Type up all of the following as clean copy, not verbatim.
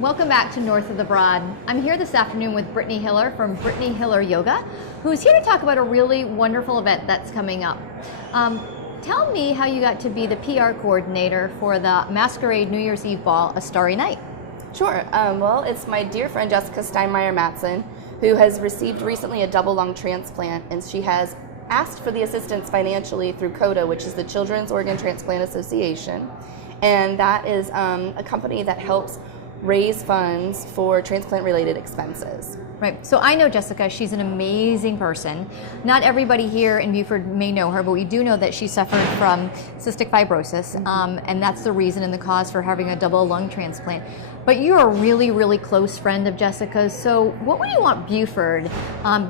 Welcome back to North of the Broad. I'm here this afternoon with Brittney Hiller from Brittney Hiller Yoga, who's here to talk about a really wonderful event that's coming up. Tell me how you got to be the PR coordinator for the Masquerade New Year's Eve Ball, A Starry Night. Sure. Well, it's my dear friend Jessica Steinmeier-Matson, who has received recently a double lung transplant, and she has asked for the assistance financially through COTA, which is the Children's Organ Transplant Association, and that is a company that helps raise funds for transplant-related expenses. Right. So I know Jessica. She's an amazing person. Not everybody here in Beaufort may know her, but we do know that she suffered from cystic fibrosis, and that's the reason and the cause for having a double lung transplant. But you're a really, really close friend of Jessica's. So what would you want Beaufort,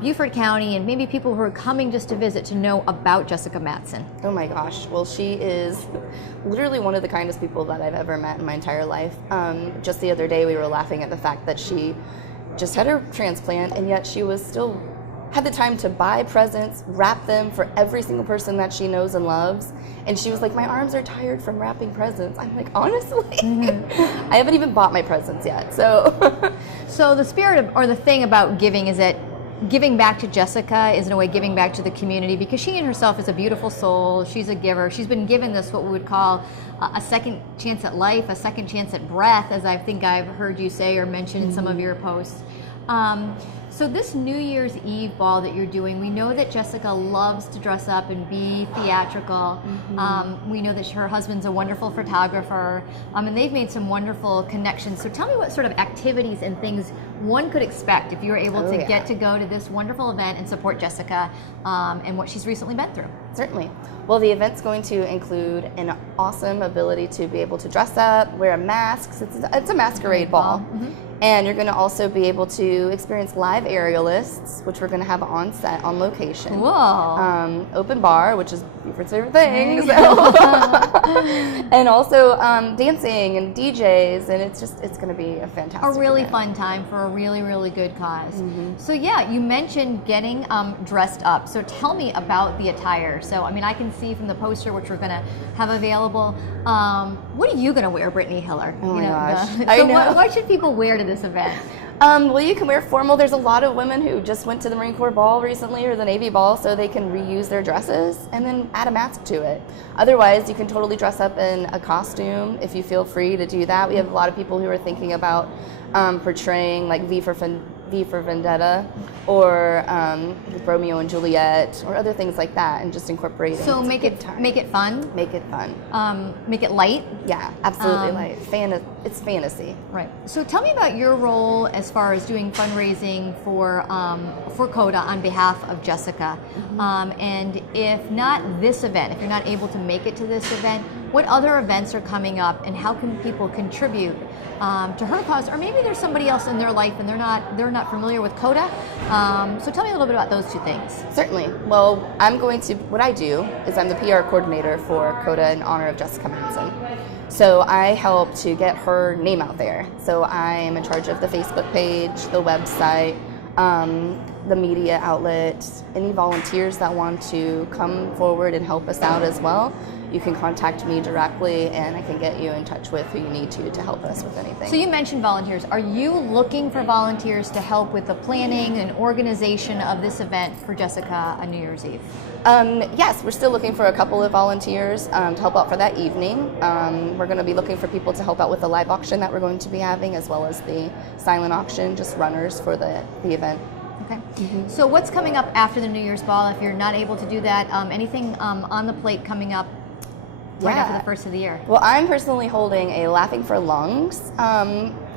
Beaufort County, and maybe people who are coming just to visit to know about Jessica Matson? Oh my gosh. Well, she is literally one of the kindest people that I've ever met in my entire life. Just the other day we were laughing at the fact that she just had her transplant, and yet she was still had the time to buy presents, wrap them for every single person that she knows and loves. And she was like, my arms are tired from wrapping presents. I'm like, honestly, I haven't even bought my presents yet. So So the spirit of, or the thing about giving is that giving back to Jessica is in a way giving back to the community, because she in herself is a beautiful soul. She's a giver. She's been given this, what we would call a second chance at life, a second chance at breath, as I think I've heard you say or mention in some of your posts. So this New Year's Eve ball that you're doing, we know that Jessica loves to dress up and be theatrical. We know that her husband's a wonderful photographer, and they've made some wonderful connections. So tell me what sort of activities and things one could expect if you were able to get to go to this wonderful event and support Jessica and what she's recently been through. Certainly. Well, the event's going to include an awesome ability to be able to dress up, wear a mask. It's a masquerade ball. And you're going to also be able to experience live aerialists, which we're going to have on set, on location. Cool. Open bar, which is Beaufort's favorite thing. So. And also dancing and DJs, and it's going to be a fantastic A really event. fun time for a really, really good cause. So yeah, you mentioned getting dressed up. So tell me about the attire. So I mean, I can see from the poster, which we're going to have available. What are you going to wear, Brittney Hiller? Oh my gosh. So I know. what should people wear to this event? Well, you can wear formal. There's a lot of women who just went to the Marine Corps ball recently or the Navy ball, so they can reuse their dresses and then add a mask to it. Otherwise, you can totally dress up in a costume if you feel free to do that. We have a lot of people who are thinking about portraying like V for Vendetta or Romeo and Juliet or other things like that, and just incorporate it. So make it fun. Make it fun. Make it light. Yeah, absolutely light. It's fantasy. Right. So tell me about your role as far as doing fundraising for COTA on behalf of Jessica. And if not this event, if you're not able to make it to this event, what other events are coming up, and how can people contribute to her cause? Or maybe there's somebody else in their life and they're not familiar with COTA. So tell me a little bit about those two things. Certainly. Well, what I do is I'm the PR coordinator for COTA in honor of Jessica Matson. So I help to get her name out there. So I am in charge of the Facebook page, the website, the media outlets, any volunteers that want to come forward and help us out as well. You can contact me directly, and I can get you in touch with who you need to help us with anything. So you mentioned volunteers. Are you looking for volunteers to help with the planning and organization of this event for Jessica on New Year's Eve? Yes, we're still looking for a couple of volunteers to help out for that evening. We're going to be looking for people to help out with the live auction that we're going to be having, as well as the silent auction, just runners for the event. Okay. So what's coming up after the New Year's ball? If you're not able to do that, anything on the plate coming up right after the first of the year? Well, I'm personally holding a Laughing for Lungs.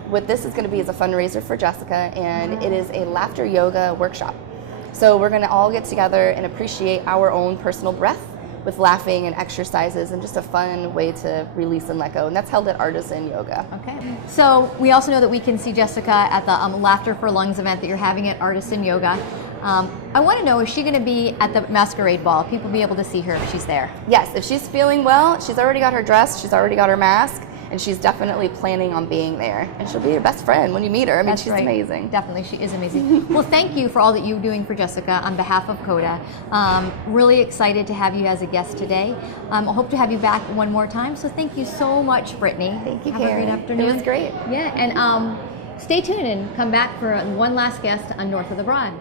What this is going to be is a fundraiser for Jessica, and it is a laughter yoga workshop. So we're going to all get together and appreciate our own personal breath with laughing and exercises, and just a fun way to release and let go. And that's held at Artisan Yoga. Okay. So we also know that we can see Jessica at the Laughter for Lungs event that you're having at Artisan Yoga. I want to know, is she going to be at the masquerade ball? People be able to see her if she's there? Yes, if she's feeling well, she's already got her dress, she's already got her mask, and she's definitely planning on being there. And she'll be your best friend when you meet her. I mean, she's amazing. Definitely, she is amazing. Well, thank you for all that you're doing for Jessica on behalf of COTA. Really excited to have you as a guest today. I hope to have you back one more time. So thank you so much, Brittney. Thank you, have Karen. a great afternoon. It was great. Yeah, and stay tuned and come back for one last guest on North of the Broad.